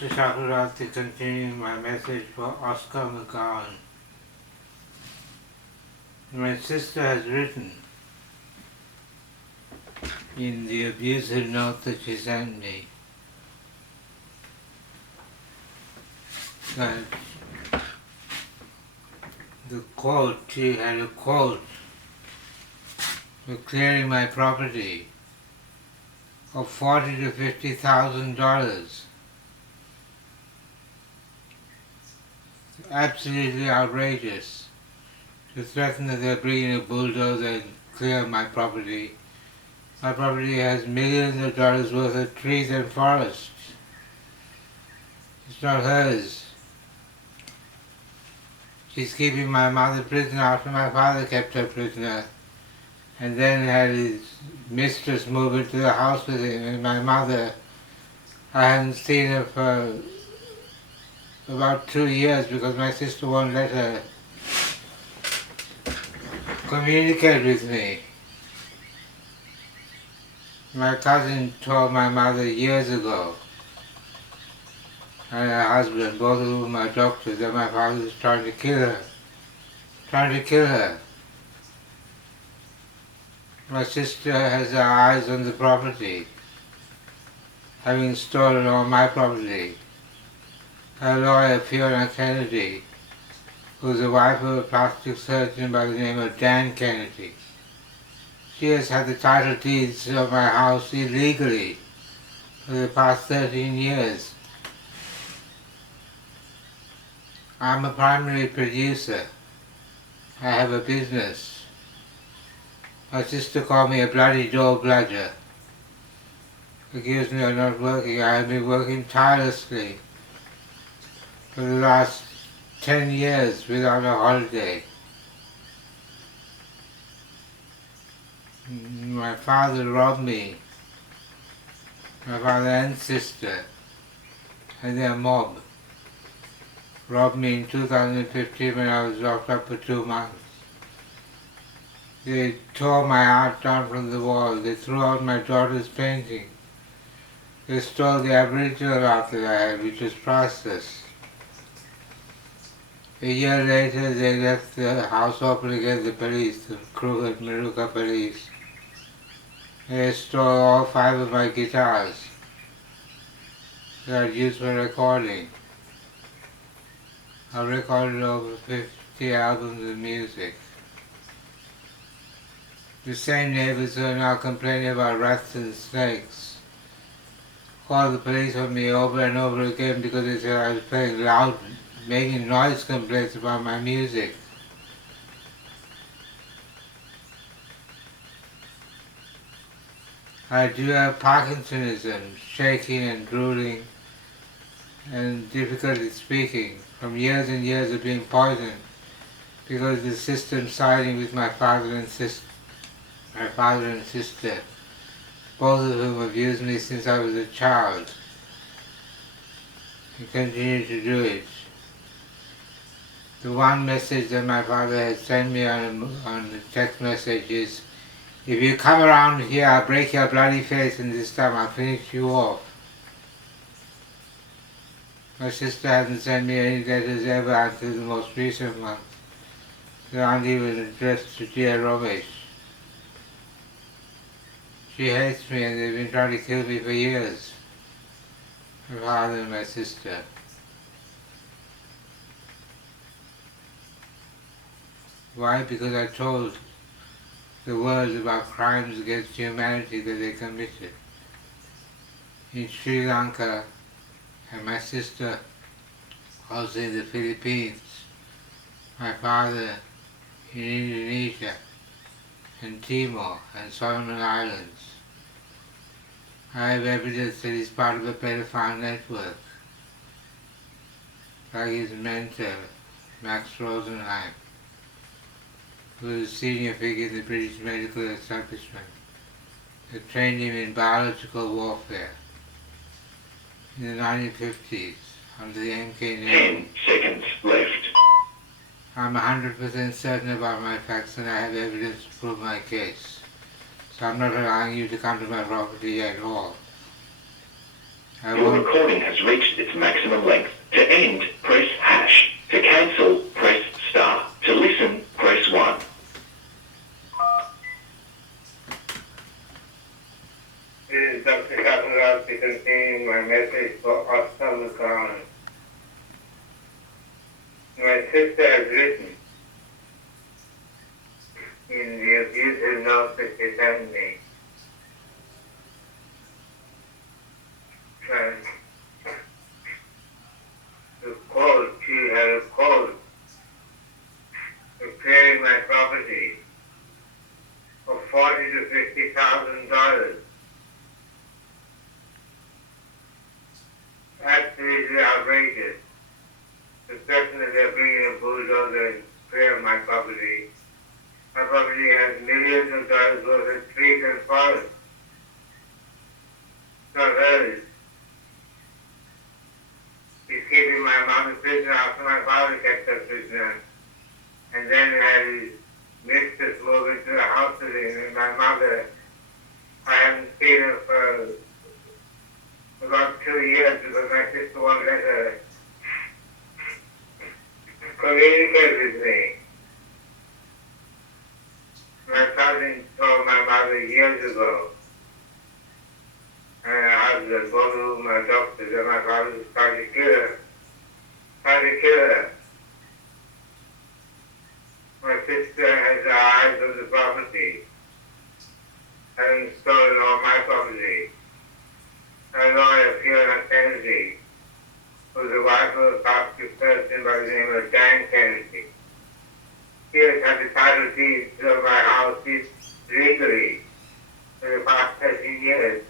Dr Chakravarti, continuing my message for Oscar McGowan. My sister has written in the abusive note that she sent me that she had a quote for clearing my property of $40,000 to $50,000. Absolutely outrageous to threaten that they'll bring in a bulldozer and clear my property. My property has millions of dollars worth of trees and forests. It's not hers. She's keeping my mother prisoner after my father kept her prisoner, and then had his mistress move into the house with him. And my mother, I haven't seen her for about 2 years because my sister won't let her communicate with me. My cousin told my mother years ago, and her husband, both of whom are doctors, that my father was trying to kill her. My sister has her eyes on the property, having stolen all my property. Her lawyer, Fiona Kennedy, who's the wife of a plastic surgeon by the name of Dan Kennedy. She has had the title deeds of my house illegally for the past 13 years. I'm a primary producer. I have a business. My sister called me a bloody door bludger. Accused me of not working. I have been working tirelessly for the last 10 years without a holiday. My father robbed me. My father and sister and their mob robbed me in 2015 when I was locked up for 2 months. They tore my art down from the wall. They threw out my daughter's painting. They stole the Aboriginal art that I had, which was priceless. A year later, they left the house open against the police, the crooked Maruka police. They stole all 5 of my guitars that I'd used for recording. I've recorded over 50 albums of music. The same neighbors who are now complaining about rats and snakes called the police on me over and over again because they said I was playing loud, making noise complaints about my music. I do have Parkinsonism, shaking and drooling and difficulty speaking from years and years of being poisoned because of the system siding with my father and sister, both of whom have used me since I was a child and continue to do it. The one message that my father has sent me on the text message is, if you come around here, I'll break your bloody face and this time I'll finish you off. My sister hasn't sent me any letters ever until the most recent one. They aren't even addressed to dear Romesh. She hates me and they've been trying to kill me for years. My father and my sister. Why? Because I told the world about crimes against humanity that they committed in Sri Lanka, and my sister also in the Philippines, my father in Indonesia and Timor and Solomon Islands. I have evidence that he's part of a pedophile network, like his mentor, Max Rosenheim, who was a senior figure in the British medical establishment that trained him in biological warfare in the 1950s under the MK name. 10 seconds left. I'm 100% certain about my facts and I have evidence to prove my case. So I'm not allowing you to come to my property at all. Your recording has reached its maximum length. To end, press hash. To cancel, press star. To listen, press 1. This is Dr. Chakravarti continuing my message for Oscar McGowan. My sister has written in the abusive note that she sent me. She had a quote for clearing my property for $40,000 to $50,000. Absolutely outrageous. The person that they're bringing a bulldozer and clear my property. My property has millions of dollars worth of trees and forests. It's not hers. He's keeping my mom in prison after my father kept her prisoner. And then had his mistress move into the house with him. And my mother, I haven't seen her for about 2 years because my sister won't let her communicate with me. My cousin told my mother years ago, and I had to go to my doctor that my father was trying to kill her. My sister has her eyes on the property, having stolen all my property. My lawyer, Fiona Kennedy, who's the wife of a toxic person by the name of Dan Kennedy. She has had the title deeds of my house legally for the past 13 years.